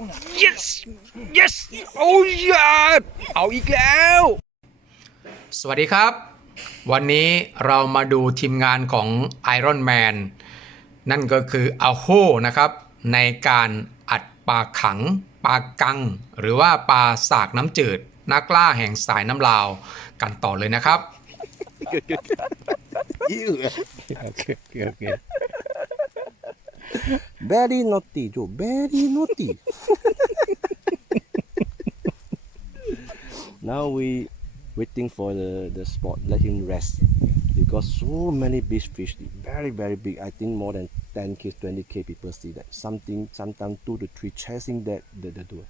งนะ yes yes โอ้ยเอาอีกแล้ว สวัสดีครับ วันนี้เรามาดูทีมงานของ Iron Man นั่นก็คืออาโฮนะครับ ในการอัดปลาขังปลากัง หรือว่าปลาสากน้ำจืดนักล่าแห่งสายน้ำลาวกันต่อเลยนะครับ โอเคโอเค Very naughty, Joe. Very naughty. now we waiting for the, the spot. Let him rest. Because so many big fish. Very, very big. I think more than 10 k 20 k people see that. Something, sometimes two to three chasing that the, the door.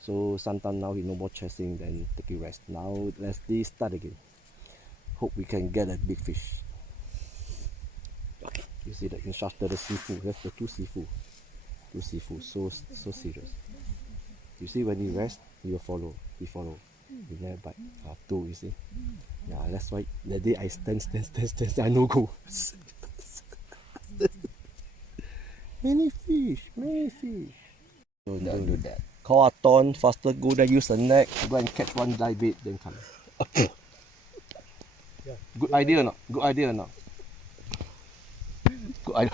So sometimes now he no more chasing, then take a rest. Now let's start again. Hope we can get a big fish. you see the instructor, the sifu, that's the two sifu. Two sifu, so, so serious. You see, when you rest, you follow, we follow. You never bite, uh, two, you see. Yeah, that's why the that day I stand, stand, stand, stand, I no go. many fish, many fish. Don't, don't do that. Call a ton, faster go then use the neck, go and catch one dive bait, then come. yeah. Good idea no. Good idea no. I,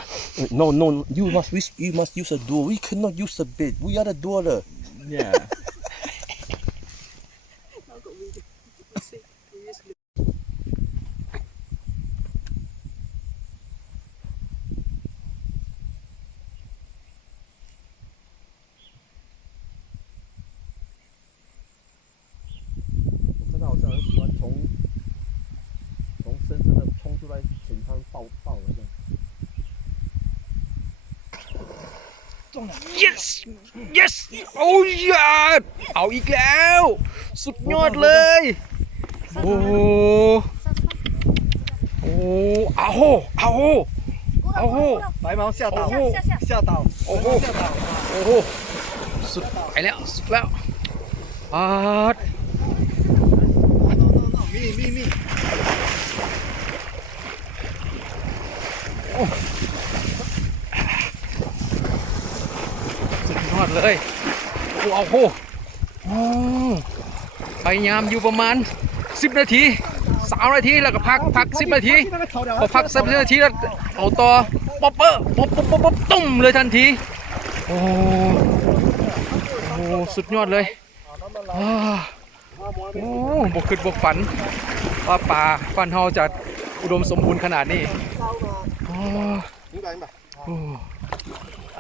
no, no, you must, we, you must use the door. We cannot use the bed. We are the daughter. Yeah. yes yes โอ้ยเอาอีกแล้วสุดยอดเลยโอ้โอ้เอาโหเอาโหเอาโหไปมาเสียเต่าเสียเต่าโอโอ้โหสุดไปแล้วสุดแล้วอาดมีมีมีเลยกูเอ้โหไปยามอยู่ประมาณ10นาทีสามนาทีแล้วก็พักพัก10นาทีพอพักสินาทีแล้วเอาต่อป๊อปเปอร์ป๊อปป๊อปป๊อปตุ้มเลยทันทีโอ้โหสุดยอดเลยโอ้โหบกขึ้นบกฝันว่าป่าฟันเฮาจะอุดมสมบูรณ์ขนาดนี้โอ้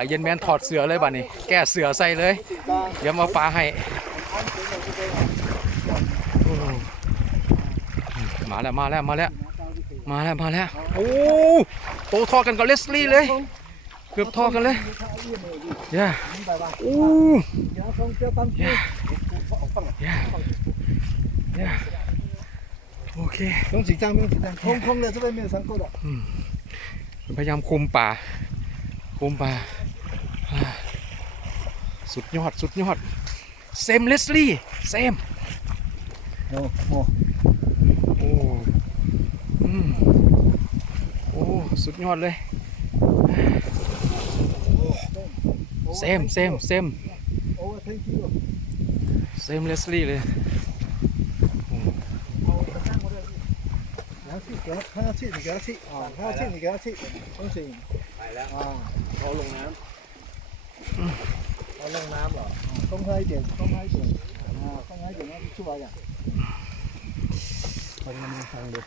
เย็นแมนถอดเสือเลยบ้านี่แก้เสือใส่เลยเดี๋ยวมาฟ้าให้ มาแล้ว มาแล้ว มาแล้ว มาแล้วมาแล้วโอ้โตทอกันกับเลสลี่เลย เกือบทอกันเลยย่าโอ้โอเคต้องสีจังต้องสีจางคงคงเลยจะไปเมียสังกัดอ่ะพยายามคุมป่าคุมป่า sụt nhọt sụt nhọt xem Leslie same. xem no, Oh. Oh, oh. Mm. oh sụt nhọt đây xem xem xem xem Leslie đây oh. Oh, <thank you> lông nam rồi không hơi tiền không hơi tiền à, không hơi tiền nó chưa bao giờ không năm năm sang được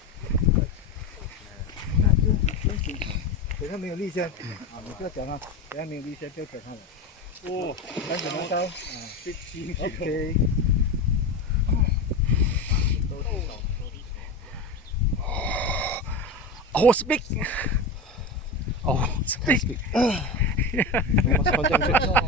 để nó mình đi xem à, mình chưa chẳng không để mình đi xem chưa chẳng không ồ đang chuẩn bị đâu ok Oh, speak. Oh, speak. Oh, speak.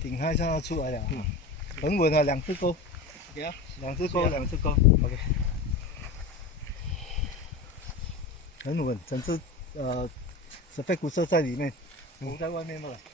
顶开上出来了，很稳啊，两只钩，两只钩，两只钩，OK，很稳，整只呃，是被骨折在里面，浮在外面了。嗯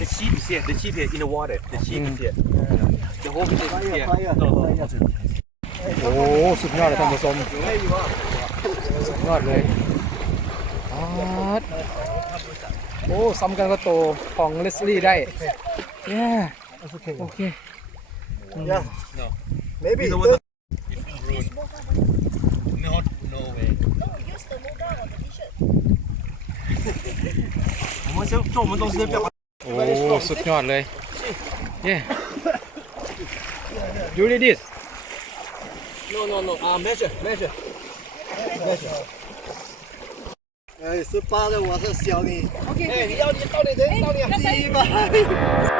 the sheep is here. The sheep here in the water. The sheep mm. is here. Yeah, yeah, yeah. The whole thing is here. Fire, fire, no, no, no. Oh, super nice. Thank you so much. There you are. Super nice, right? โอ้ซ้ำกันก็โตของเลสลี่ได้ yeah โอเค yeah no maybe the water is ruined not no way no use the mobile on the t-shirt 我们先做我们东西的表哦，最高了，耶！举立立。Yeah. No no no，啊、uh,，measure measure。哎，十八了，我是小的。OK，hey, 你要你高点，谁高点？第一把。